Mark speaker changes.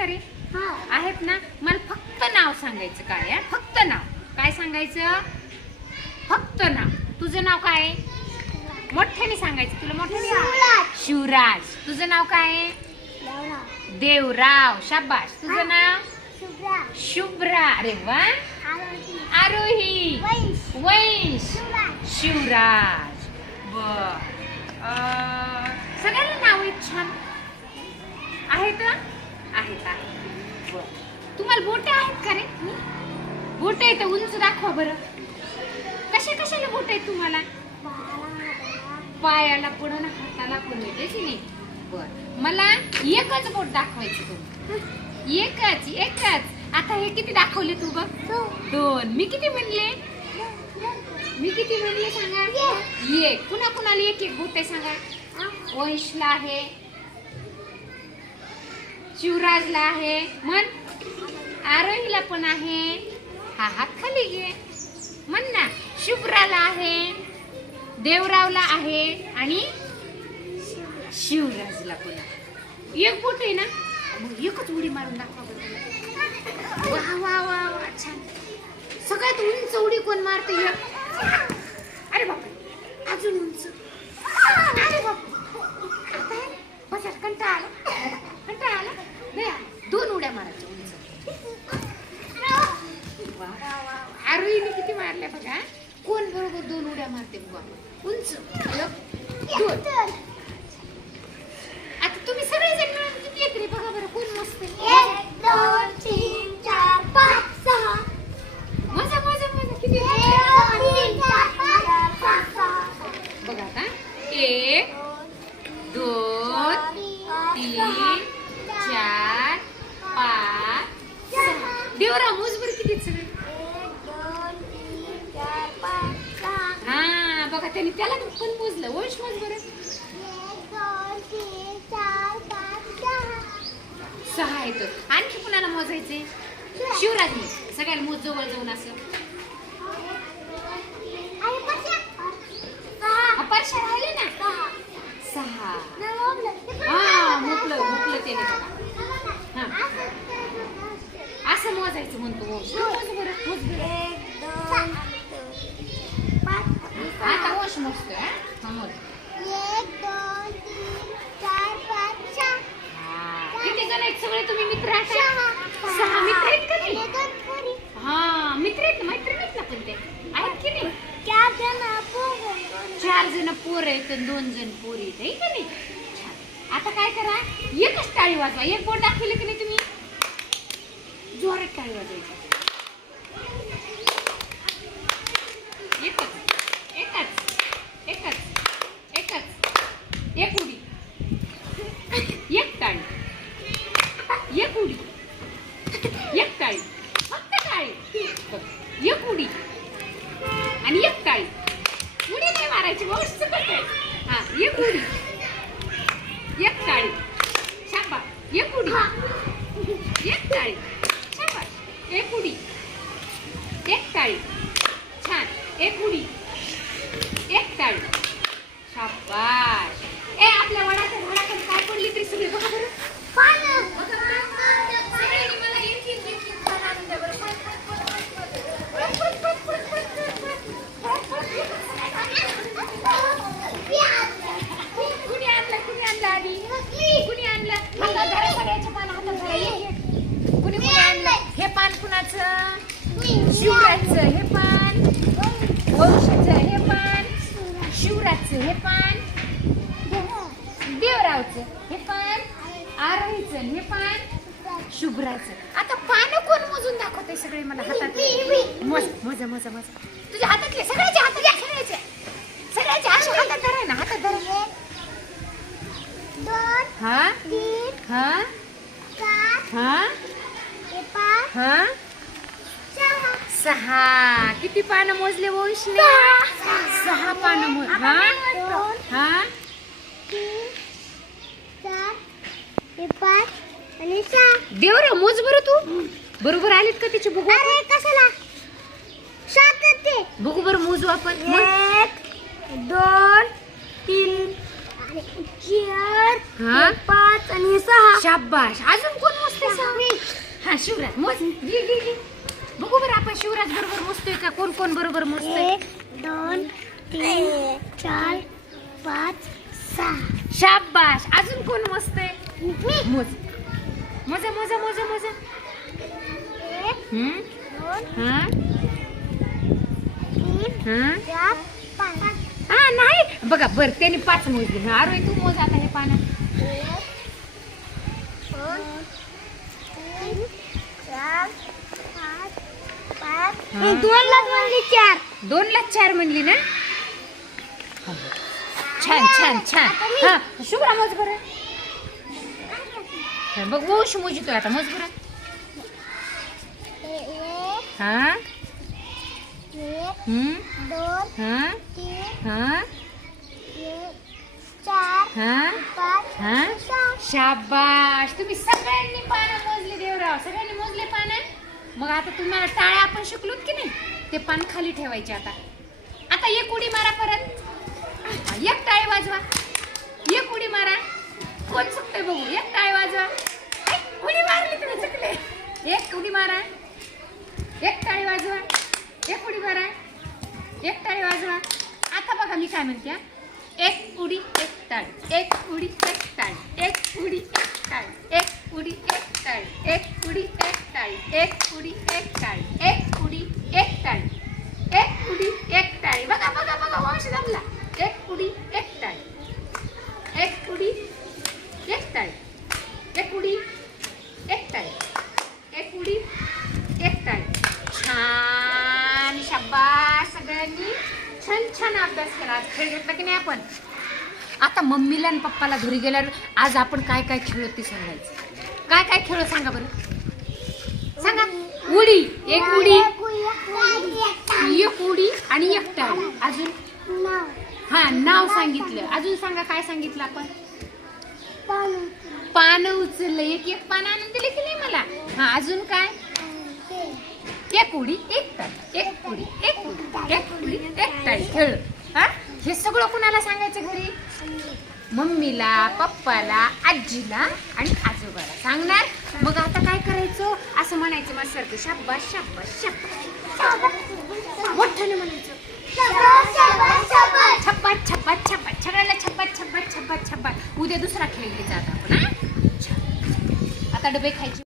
Speaker 1: का रे
Speaker 2: हा.
Speaker 1: आहेत ना? मला फक्त नाव सांगायचं काय आहे? फक्त नाव. काय सांगायचं? फक्त नाव. तुझं नाव काय? मोठ्याने सांगायचं. तुला मोठ्याने
Speaker 2: शिवराज.
Speaker 1: तुझं नाव काय देवराव. शाबाश तुझं नाव?
Speaker 2: शुभ्रा.
Speaker 1: अरे वा.
Speaker 2: आरोही. वैश. शिवराज.
Speaker 1: बर. अं, सगळ्यांना नाव आहेत छान. आहेत आहेत तुम्हाला बोट आहेत का रे? बोट आहेत उंच दाखवा बरं. कशा कशाला बोट आहेत तुम्हाला? पायाला पण आणि हाताला पण येते की नाही? बर. मला एकच बोट दाखवायचं तुम्ही एकच एकच. आता हे किती दाखवले तू बघ. दोन. मी किती म्हणले? मी किती म्हणले सांगा? एक. पुन्हा कुणाला एक एक बोट आहे सांगा वंशला आहे. शिवराजला आहे. म्हण आरोहीला पण आहे. हा हात खाली घे. म्हण ना शुभ्राला आहे देवरावला आहे आणि शिवराजला पण आहे. एक बोट आहे ना? मग एकच उडी मारून दाखवा वा वा वा वा छान. सगळ्यात उंच उडी कोण मारते? अरे बापा अजून उंच. अरे बापा आता बसा कंटाळा आला. कंटाळा आला नाही दोन उड्या मारायच्या उंच वा किती मारल्या बघा कोण बरोबर दोन उड्या मारते बघा उंच. दोन. त्याला पण मोजलं. वंश मोज बरं.
Speaker 2: एक सहा
Speaker 1: येतो आणखी कुणाला मोजायचे? शिवराजने. सगळ्याला मोज जवळ जाऊन असं.
Speaker 2: आणि कशा सहा
Speaker 1: परशा राहिले ना?
Speaker 2: सहा.
Speaker 1: सहा
Speaker 2: नवं
Speaker 1: हा मुकलं मुकलं त्याने बघा. असं मोजायचं म्हणतो. वंश. मोज बरं मोज बरं
Speaker 2: एक दोन पाच
Speaker 1: आता वंश मोजतोय हा? हा मोज
Speaker 2: एक दोन तीन चार पाच सहा
Speaker 1: हा. किती जण आहेत सगळे तुम्ही मित्र आहात
Speaker 2: सहा
Speaker 1: सहा मित्र आहेत का नाही?
Speaker 2: आणि दोन पोरी.
Speaker 1: हा मित्र आहेत ना मैत्रीण आहेत ना पण ते आहेत की नाही
Speaker 2: चार जण पोरं.
Speaker 1: चार जण पोर आहेत तर दोन जण पोरी आहेत. आहे का नाही? छान. आता काय करा? एकच टाळी वाजवा. एक बोट दाखवले की नाही तुम्ही? जोरात टाळी वाजवायची. नाही मारायची गोष्ट करते हा एक उडी एक टाळी शाबा एक उडी एक टाळी शाबा एक उडी एक टाळी छान एक उडी एक टाळी शाबाश ए आपल्या वडाच्या झाडाकडे काय पडली तरी सगळे बघा बरं
Speaker 2: पानं.
Speaker 1: बघा बरं. सगळ्यांनी मला एक एक एक एक पान आणून द्या बरं. पान, पान, पान, पान, पान. पळ, पळ, पळ, पळ, पळ, पळ, पळ. कुणी आणलं कुणी आणलं आधी कुणी आणलं हातात धरा सगळ्याच्या पान हातात धरा एक, एक. कुणी कुणी आणलं हे पान कुणाचं? शिवराजचं. हे पान. वंशाचं हे पान. शिवराजचं. हे पान. देवरावचं. हे पान. आरोहीचं. हे पान. शुभ्राचं. आता पानं कोण मोजून दाखवते सगळे मला हातात? मोज मोजा मोजा मोजा. तुझ्या हातातले सगळ्याच्या हातात सगळ्याच्या सगळ्याच्या अशा हातात धराय ना हातात धरा
Speaker 2: दोन
Speaker 1: हा? हा? हा?
Speaker 2: हे?
Speaker 1: हा
Speaker 2: सहा.
Speaker 1: किती पानं मोजले वंशने सहा पानं मोज हा? हा?
Speaker 2: सहा
Speaker 1: देवराव मोज बरं तू. बरोबर आलीत का त्याची बघू
Speaker 2: अरे कशाला?
Speaker 1: बघू बरं मोजू आपण.
Speaker 2: एक दोन तीन
Speaker 1: हा?
Speaker 2: पाच आणि सहा.
Speaker 1: शाबाश. अजून कोण मोजते सहावी हा शिवराज मोज. घे घे घे बघू बरं आपण शिवराज बरोबर मोजतोय का? कोण कोण बरोबर मोजतोय?
Speaker 2: एक दोन तीन चार पाच सहा.
Speaker 1: शाबाश. अजून कोण मोजतोय? मोज. मोजा मोजा मोजा मोजा.
Speaker 2: एक
Speaker 1: हम्म?
Speaker 2: दोन
Speaker 1: हा?
Speaker 2: तीन
Speaker 1: हा?
Speaker 2: चार
Speaker 1: बघा बरं त्याने पाच मोजले. आरो तू मोज आता हे पाना.
Speaker 2: दोन लाच म्हणली चार.
Speaker 1: दोन लाख चार म्हणली ना? छान छान छान. हा शुभ्रा मोज बर. बघ वो मोजी तू आता मोज बर. हा? हम्म? हा? हा? हा? हा? शाबाश. तुम्ही सगळ्यांनी पानं मोजले देवराव. सगळ्यांनी मोजले पानं? मग आता तुम्हाला टाळ्या आपण शिकलोत की नाही? ते पान खाली ठेवायचे आता. आता एक उडी मारा परत. एक टाळी वाजवा. एक उडी मारा. कोण चुकतंय बघू? एक टाळी वाजवा. उडी मारली तुम्ही चुकले. एक उडी मारा. एक टाळी वाजवा. एक उडी मारा. एक टाळी वाजवा. आता बघा मी काय म्हणते উড়ি একটার এক উড়ি একটার এক উড়ি একটার এক উড়ি একটার এক উড়ি একটার এক উড়ি একটার এক উড়ি একটার এক উড়ি একটার बघा बघा बघा वंश जमला এক উড়ি একটার এক উড়ি একটার এক উড়ি একটার এক উড়ি একटार छान शाबास सगळ्यांनी छान छान अभ्यास करा खेळ घेतला की नाही आपण आता मम्मीला आणि पप्पाला घरी गेल्यावर आज आपण काय काय खेळलो ते सांगायचं? काय काय खेळलो सांगा बरं? सांगा. उडी. एक उडी. एक उडी आणि एक टाळी अजून? हा नाव सांगितलं. अजून सांगा काय सांगितलं आपण? पानं उचललं. एक एक पान आणून दिले की नाही मला. हा अजून काय? एक उडी एक टाळी एक उडी एक उडी एक उडी एक टाळी खेळ. हा? हे सगळं कुणाला सांगायचं घरी? मम्मीला पप्पाला आजीला आणि आजोबाला. सांगणार? मग आता काय करायचं? असं म्हणायचं मग सारखं शाब्बास शाब्बास शाब्बास मोठ्याने म्हणायचं. छप्पात छप्पात छप्पात सगळ्याला छप्पात छप्पात छप्पात छप्पात उद्या दुसरा खेळ घ्यायचा आता आपण हा? आता डबे खायचे.